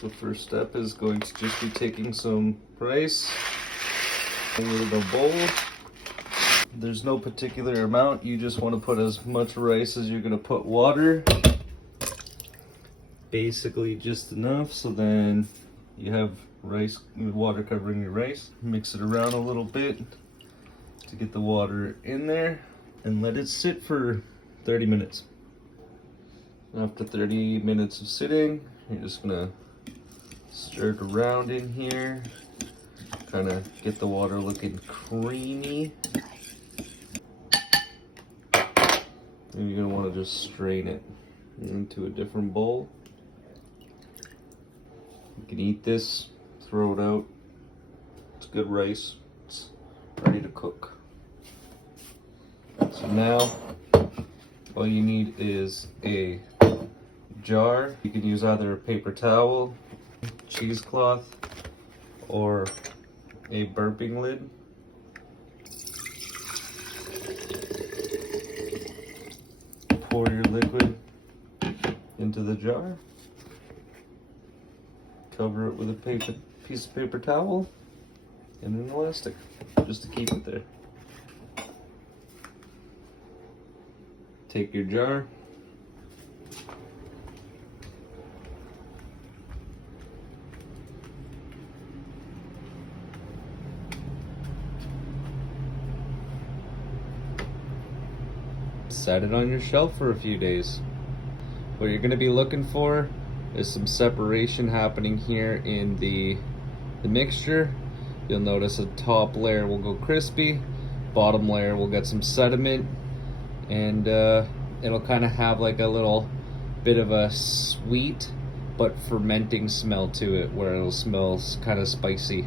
The first step is going to just be taking some rice in a bowl. There's no particular amount, you just want to put as much rice as you're going to put water. Basically just enough, so then you have rice, water covering your rice. Mix it around a little bit to get the water in there and let it sit for 30 minutes. After 30 minutes of sitting, you're just gonna stir it around in here, kind of get the water looking creamy. And you're gonna want to just strain it into a different bowl. You can eat this, throw it out. It's good rice. It's ready to cook. So now, all you need is a jar. You can use either a paper towel, cheesecloth, or a burping lid. Pour your liquid into the jar. Cover it with a piece of paper towel and an elastic, just to keep it there. Take your jar, set it on your shelf for a few days. What you're going to be looking for is some separation happening here in the mixture. You'll notice the top layer will go crispy, bottom layer will get some sediment, and it'll kind of have like a little bit of a sweet but fermenting smell to it, where it'll smell kind of spicy.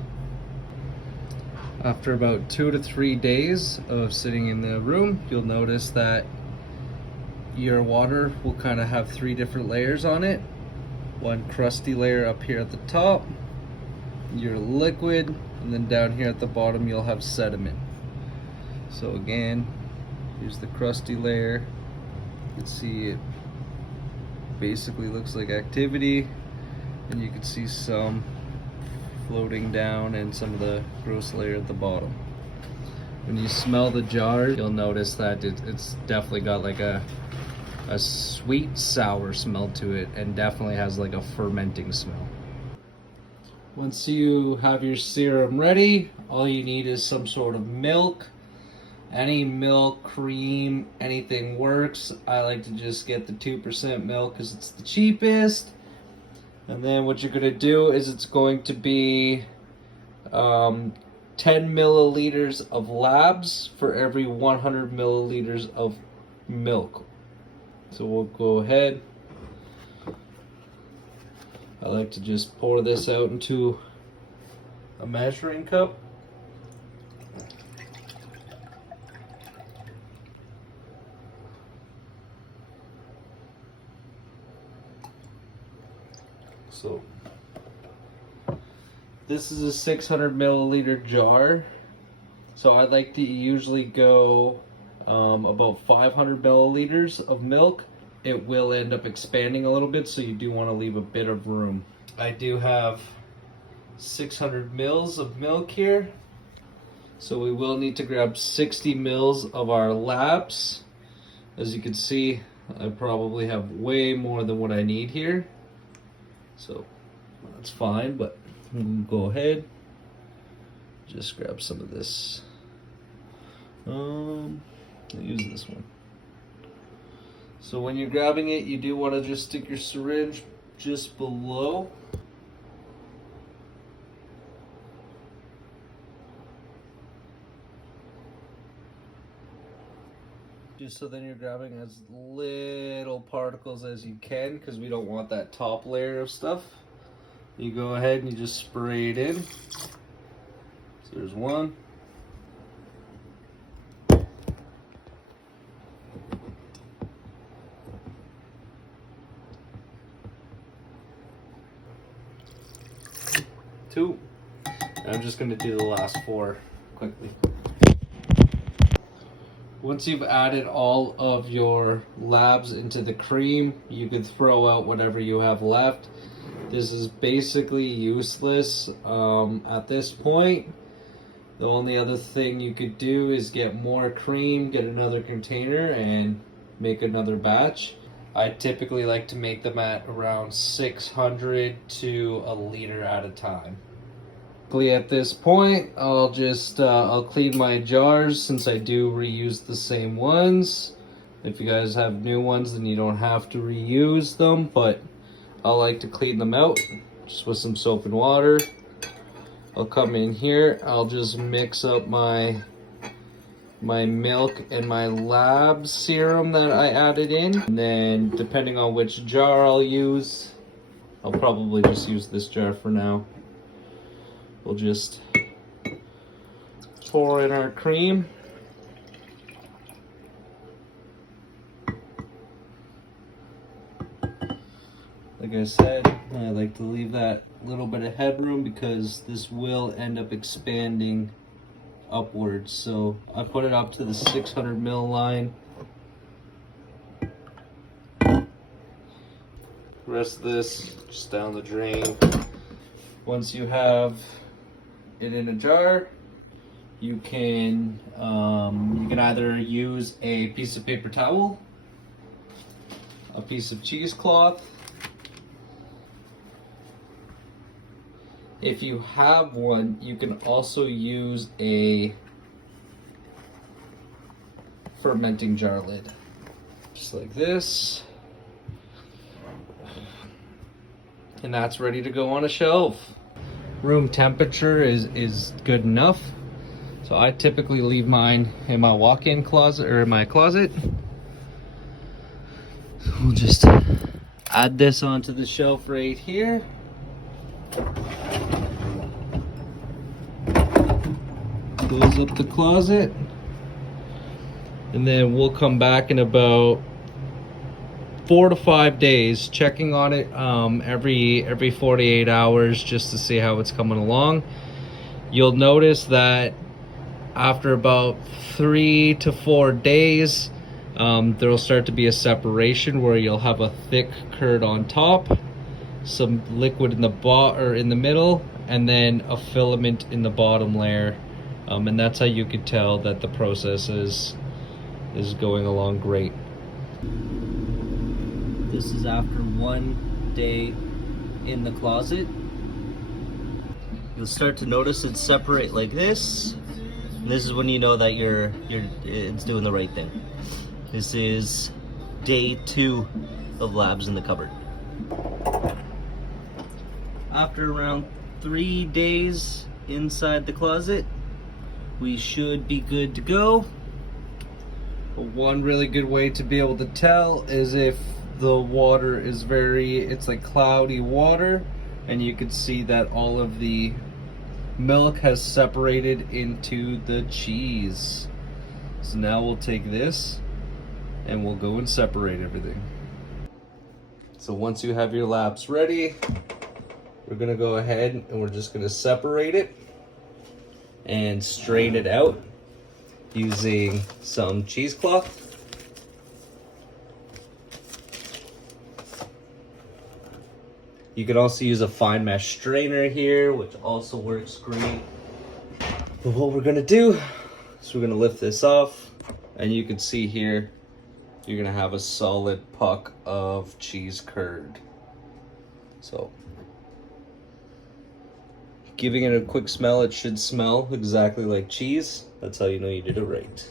After about 2 to 3 days of sitting in the room, you'll notice that your water will kind of have 3 different layers on it. One crusty layer up here at the top, your liquid, and then down here at the bottom you'll have sediment. So again, here's the crusty layer. You can see it basically looks like activity, and you can see some floating down and some of the gross layer at the bottom. When you smell the jar, you'll notice that it's definitely got like a sweet sour smell to it, and definitely has like a fermenting smell. Once you have your serum ready, all you need is some sort of milk. Any milk, cream, anything works. I like to just get the 2% milk because it's the cheapest. And then what you're gonna do is it's going to be 10 milliliters of labs for every 100 milliliters of milk. So we'll go ahead. I like to just pour this out into a measuring cup. So this is a 600 milliliter jar. So I like to usually go about 500 milliliters of milk. It will end up expanding a little bit, so you do want to leave a bit of room. I do have 600 mils of milk here. So we will need to grab 60 mils of our labs. As you can see, I probably have way more than what I need here. So that's fine, but we'll go ahead. Just grab some of this. I'll use this one. So when you're grabbing it, you do want to just stick your syringe just below. Just so then you're grabbing as little particles as you can, because we don't want that top layer of stuff. You go ahead and you just spray it in. So there's one. Two. And I'm just going to do the last 4 quickly. Once you've added all of your labs into the cream, you can throw out whatever you have left. This is basically useless at this point. The only other thing you could do is get more cream, get another container, and make another batch. I typically like to make them at around 600 to a liter at a time. At this point, I'll just I'll clean my jars since I do reuse the same ones. If you guys have new ones, then you don't have to reuse them, but I like to clean them out just with some soap and water. I'll come in here, I'll just mix up my milk and my lab serum that I added in. And then depending on which jar I'll use, I'll probably just use this jar for now. We'll just pour in our cream. Like I said, I like to leave that little bit of headroom because this will end up expanding upwards. So I put it up to the 600 ml line. The rest of this just down the drain. Once you have it in a jar, you can either use a piece of paper towel, a piece of cheesecloth. If you have one, you can also use a fermenting jar lid. Just like this. And that's ready to go on a shelf. Room temperature is good enough. So I typically leave mine in my walk-in closet or in my closet. So we'll just add this onto the shelf right here. Close up the closet, and then we'll come back in about 4 to 5 days, checking on it every 48 hours just to see how it's coming along. You'll notice that after about 3 to 4 days, there'll start to be a separation where you'll have a thick curd on top, some liquid in the middle, and then a filament in the bottom layer. And that's how you could tell that the process is going along great. This is after 1 day in the closet. You'll start to notice it separate like this. And this is when you know that it's doing the right thing. This is day 2 of labs in the cupboard. After around 3 days inside the closet, we should be good to go. But one really good way to be able to tell is if the water is it's like cloudy water, and you can see that all of the milk has separated into the cheese. So now we'll take this and we'll go and separate everything. So once you have your labs ready, we're gonna go ahead and we're just gonna separate it and strain it out using some cheesecloth. You can also use a fine mesh strainer here, which also works great. But what we're gonna do is we're gonna lift this off, and you can see here, you're gonna have a solid puck of cheese curd. So, giving it a quick smell, it should smell exactly like cheese. That's how you know you did it right.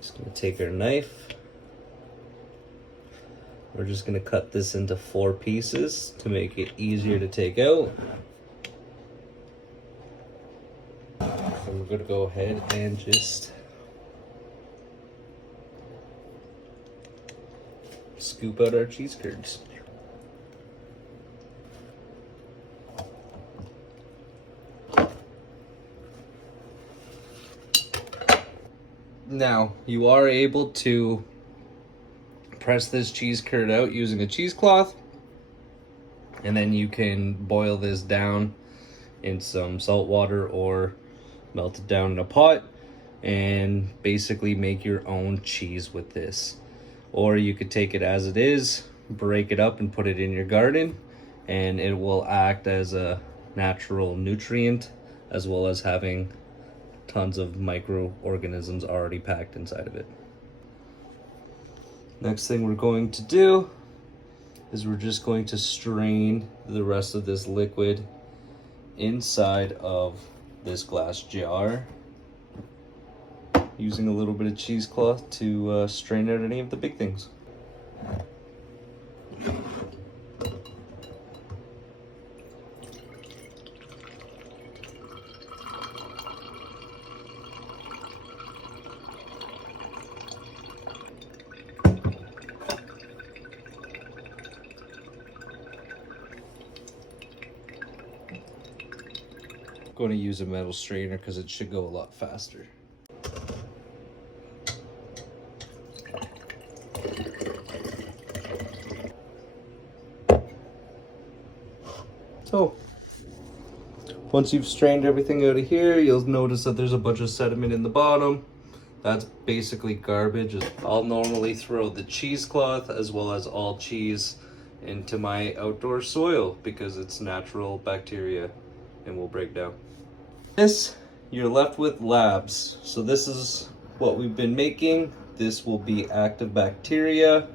Just gonna take our knife. We're just gonna cut this into 4 pieces to make it easier to take out. And we're gonna go ahead and just scoop out our cheese curds. Now, you are able to press this cheese curd out using a cheesecloth, and then you can boil this down in some salt water or melt it down in a pot and basically make your own cheese with this. Or you could take it as it is, break it up and put it in your garden, and it will act as a natural nutrient as well as having tons of microorganisms already packed inside of it. Next thing we're going to do is we're just going to strain the rest of this liquid inside of this glass jar, using a little bit of cheesecloth to strain out any of the big things. I'm going to use a metal strainer because it should go a lot faster. So, once you've strained everything out of here, you'll notice that there's a bunch of sediment in the bottom. That's basically garbage. I'll normally throw the cheesecloth as well as all cheese into my outdoor soil because it's natural bacteria and will break down. This, you're left with labs. So this is what we've been making. This will be active bacteria.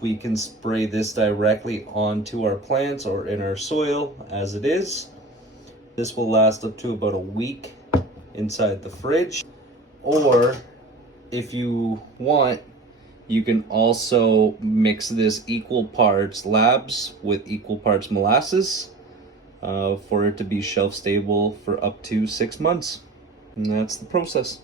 We can spray this directly onto our plants or in our soil as it is. This will last up to about a week inside the fridge. Or if you want, you can also mix this equal parts labs with equal parts molasses for it to be shelf stable for up to 6 months. And that's the process.